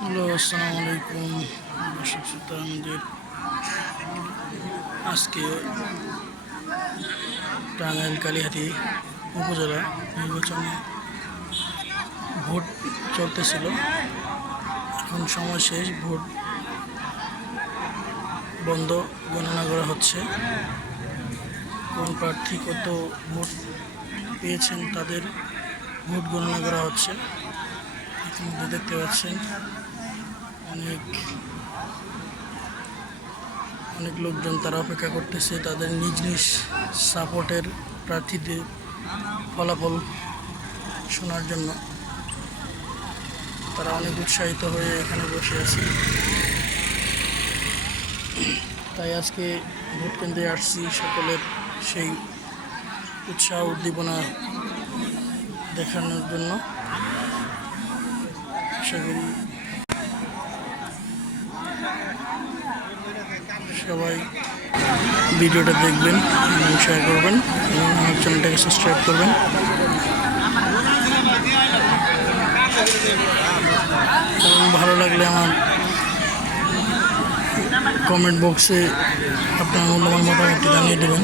Hello, আসসালামু আলাইকুম দর্শক শ্রোতা। আমাদের আজকে টাঙ্গাইল কালিহাতী উপজেলা নির্বাচনে ভোট চলতেছিল। এখন সময় শেষ, ভোট বন্ধ, গণনা করা হচ্ছে। কোন প্রার্থী কত ভোট পেয়েছেন তাদের ভোট গণনা করা হচ্ছে। ইতিমধ্যে দেখতে পাচ্ছেন অনেক লোকজন তারা অপেক্ষা করতেছে তাদের নিজ নিজ সাপোর্টের প্রার্থীদের ফলাফল শোনার জন্য। তারা অনেক উৎসাহিত হয়ে এখানে বসে আছে। তাই আজকে ভোট কেন্দ্রে আসছি সকলের সেই উৎসাহ উদ্দীপনা দেখানোর জন্য। আশা করি সবাই ভিডিওটা দেখবেন এবং শেয়ার করবেন এবং আমার চ্যানেলটাকে সাবস্ক্রাইব করবেন। এবং ভালো লাগলে আমার কমেন্ট বক্সে আপনার মূল্যবান মতামতটি জানিয়ে দেবেন।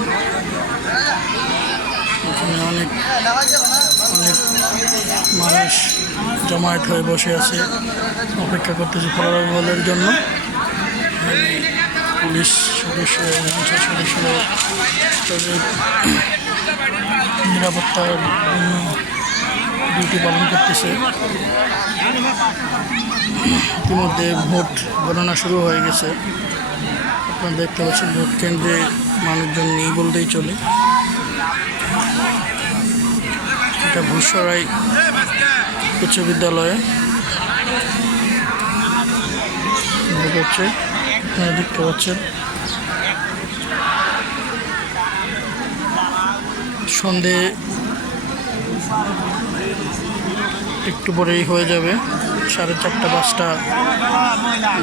এখানে অনেক মানুষ জমায়েত হয়ে বসে আছে, অপেক্ষা করতেছে ফলাফলের জন্য। পুলিশ সদস্য এবং সদস্যরা তাদের নিরাপত্তার জন্য ডিউটি পালন করতেছে। ইতিমধ্যে ভোট গণনা শুরু হয়ে গেছে। আপনারা দেখতে পাচ্ছেন ভোট কেন্দ্রে মানুষজন নেই বলতেই চলে। এটা ভূষরাই উচ্চ বিদ্যালয়ে ভোট হচ্ছে, আপনারা দেখতে পাচ্ছেন। সন্ধে একটু পরেই হয়ে যাবে, 4:30-5টা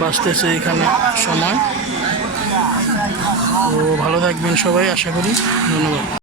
বাজতেছে এখানে সময়। তো ভালো থাকবেন সবাই, আশা করি। ধন্যবাদ।